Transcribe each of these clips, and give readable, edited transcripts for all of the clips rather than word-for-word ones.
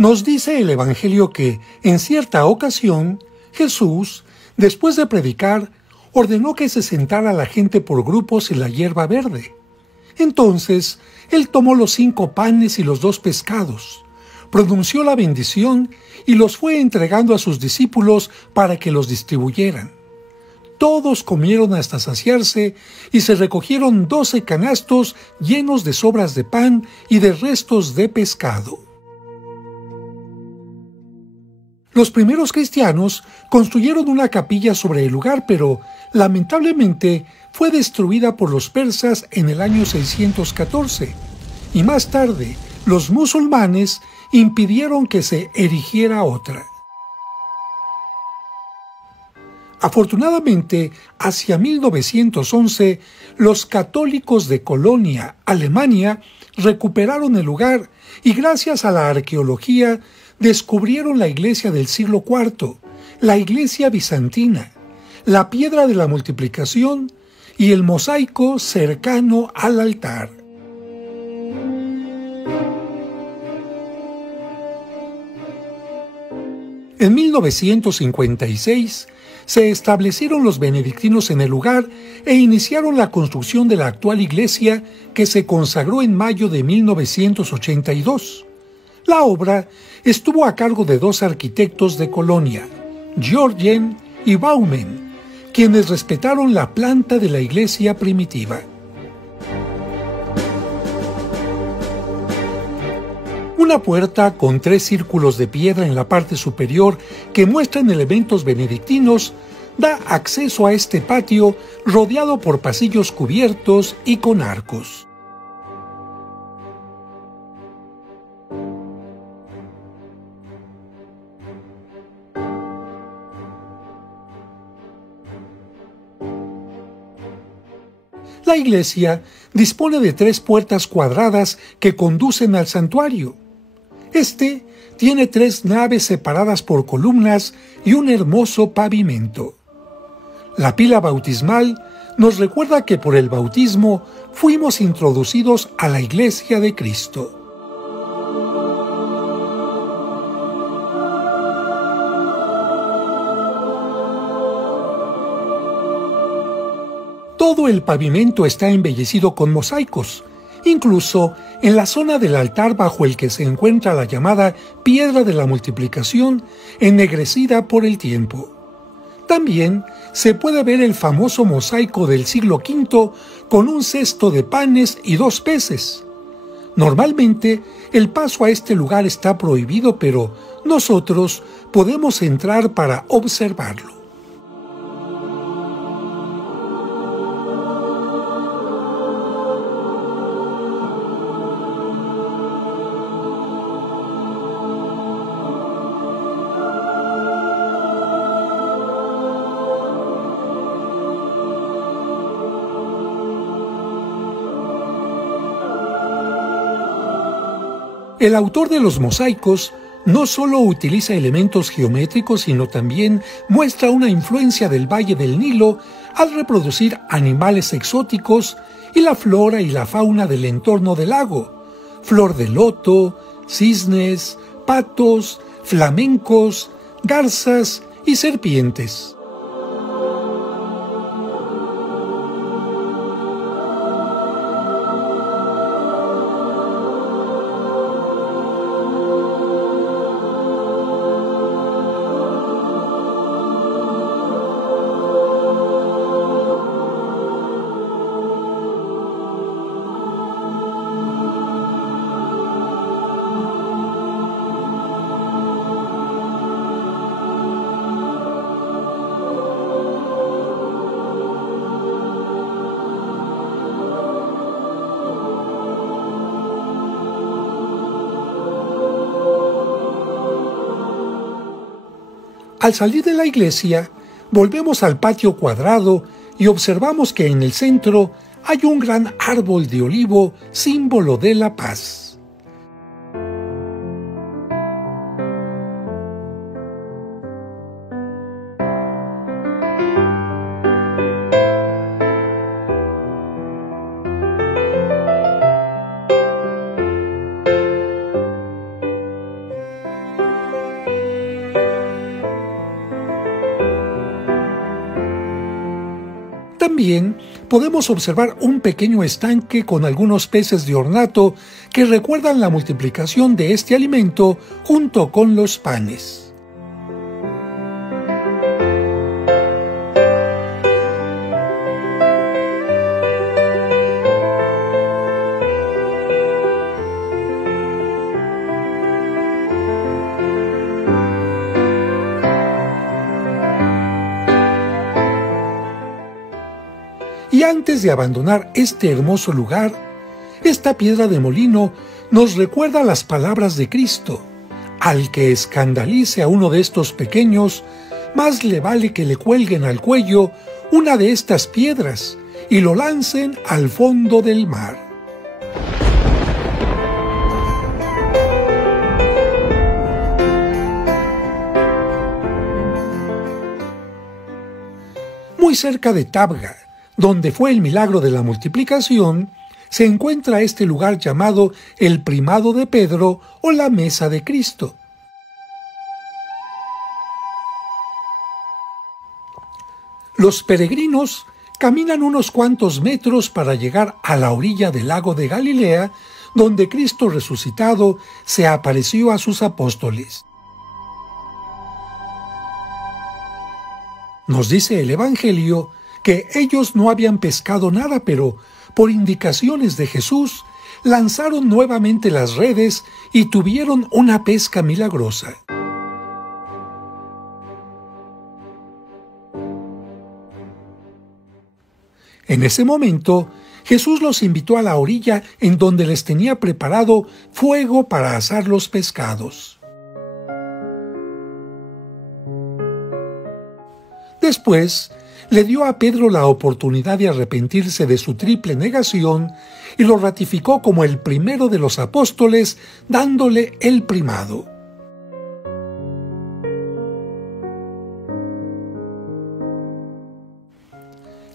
Nos dice el Evangelio que, en cierta ocasión, Jesús, después de predicar, ordenó que se sentara la gente por grupos en la hierba verde. Entonces, él tomó los 5 panes y los 2 pescados, pronunció la bendición y los fue entregando a sus discípulos para que los distribuyeran. Todos comieron hasta saciarse y se recogieron 12 canastos llenos de sobras de pan y de restos de pescado. Los primeros cristianos construyeron una capilla sobre el lugar, pero lamentablemente fue destruida por los persas en el año 614, y más tarde los musulmanes impidieron que se erigiera otra. Afortunadamente, hacia 1911, los católicos de Colonia, Alemania, recuperaron el lugar y gracias a la arqueología descubrieron la iglesia del siglo IV, la iglesia bizantina, la piedra de la multiplicación y el mosaico cercano al altar. En 1956 se establecieron los benedictinos en el lugar e iniciaron la construcción de la actual iglesia que se consagró en mayo de 1982. La obra estuvo a cargo de 2 arquitectos de Colonia, Georgen y Baumen, quienes respetaron la planta de la iglesia primitiva. Una puerta con 3 círculos de piedra en la parte superior que muestran elementos benedictinos da acceso a este patio rodeado por pasillos cubiertos y con arcos. La iglesia dispone de 3 puertas cuadradas que conducen al santuario. Este tiene 3 naves separadas por columnas y un hermoso pavimento. La pila bautismal nos recuerda que por el bautismo fuimos introducidos a la Iglesia de Cristo. Todo el pavimento está embellecido con mosaicos, incluso en la zona del altar bajo el que se encuentra la llamada piedra de la multiplicación, ennegrecida por el tiempo. También se puede ver el famoso mosaico del siglo V con un cesto de panes y 2 peces. Normalmente el paso a este lugar está prohibido, pero nosotros podemos entrar para observarlo. El autor de los mosaicos no solo utiliza elementos geométricos, sino también muestra una influencia del Valle del Nilo al reproducir animales exóticos y la flora y la fauna del entorno del lago, flor de loto, cisnes, patos, flamencos, garzas y serpientes. Al salir de la iglesia, volvemos al patio cuadrado y observamos que en el centro hay un gran árbol de olivo, símbolo de la paz. También podemos observar un pequeño estanque con algunos peces de ornato que recuerdan la multiplicación de este alimento junto con los panes. Y antes de abandonar este hermoso lugar, esta piedra de molino nos recuerda las palabras de Cristo: al que escandalice a uno de estos pequeños, más le vale que le cuelguen al cuello una de estas piedras y lo lancen al fondo del mar. Muy cerca de Tabga, donde fue el milagro de la multiplicación, se encuentra este lugar llamado el Primado de Pedro o la Mesa de Cristo. Los peregrinos caminan unos cuantos metros para llegar a la orilla del lago de Galilea, donde Cristo resucitado se apareció a sus apóstoles. Nos dice el Evangelio que ellos no habían pescado nada, pero por indicaciones de Jesús lanzaron nuevamente las redes y tuvieron una pesca milagrosa. En ese momento, Jesús los invitó a la orilla en donde les tenía preparado fuego para asar los pescados. Después, le dio a Pedro la oportunidad de arrepentirse de su triple negación y lo ratificó como el primero de los apóstoles, dándole el primado.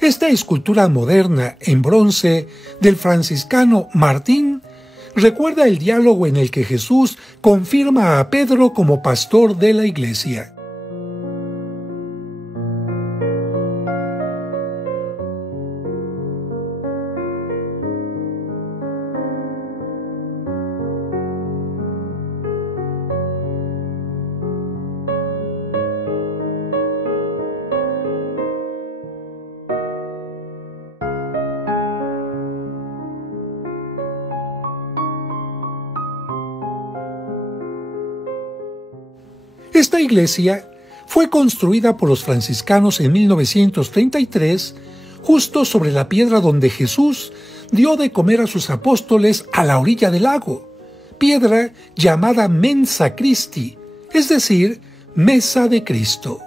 Esta escultura moderna en bronce del franciscano Martín recuerda el diálogo en el que Jesús confirma a Pedro como pastor de la Iglesia. Esta iglesia fue construida por los franciscanos en 1933, justo sobre la piedra donde Jesús dio de comer a sus apóstoles a la orilla del lago, piedra llamada Mensa Christi, es decir, Mesa de Cristo.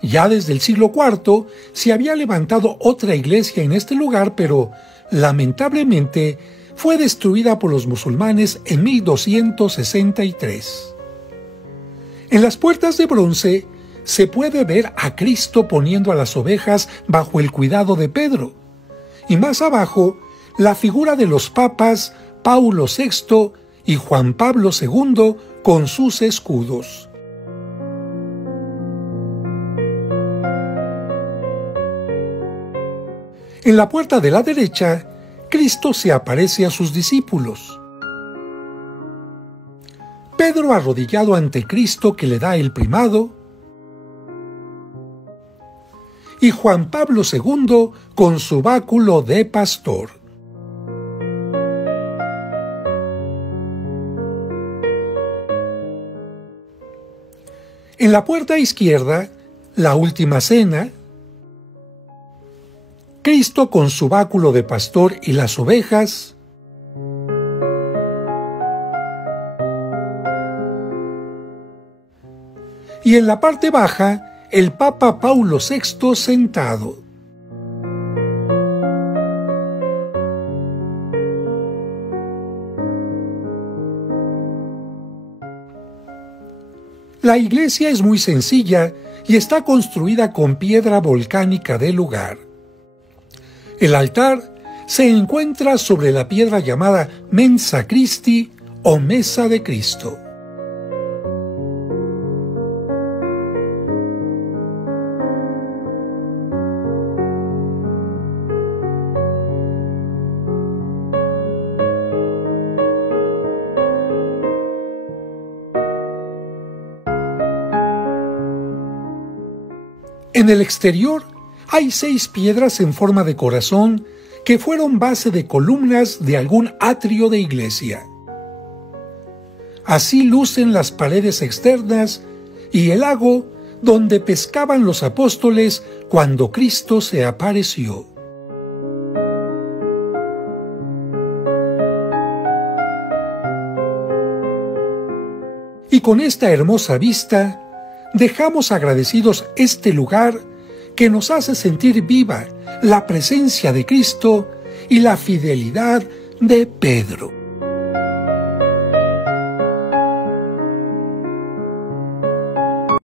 Ya desde el siglo IV se había levantado otra iglesia en este lugar, pero lamentablemente fue destruida por los musulmanes en 1263. En las puertas de bronce se puede ver a Cristo poniendo a las ovejas bajo el cuidado de Pedro, y más abajo la figura de los papas Paulo VI y Juan Pablo II con sus escudos. En la puerta de la derecha, Cristo se aparece a sus discípulos. Pedro arrodillado ante Cristo que le da el primado, y Juan Pablo II con su báculo de pastor. En la puerta izquierda, la última cena, Cristo con su báculo de pastor y las ovejas, y en la parte baja, el Papa Paulo VI sentado. La iglesia es muy sencilla y está construida con piedra volcánica del lugar. El altar se encuentra sobre la piedra llamada Mensa Christi o Mesa de Cristo. En el exterior hay 6 piedras en forma de corazón que fueron base de columnas de algún atrio de iglesia. Así lucen las paredes externas y el lago donde pescaban los apóstoles cuando Cristo se apareció. Y con esta hermosa vista, dejamos agradecidos este lugar que nos hace sentir viva la presencia de Cristo y la fidelidad de Pedro.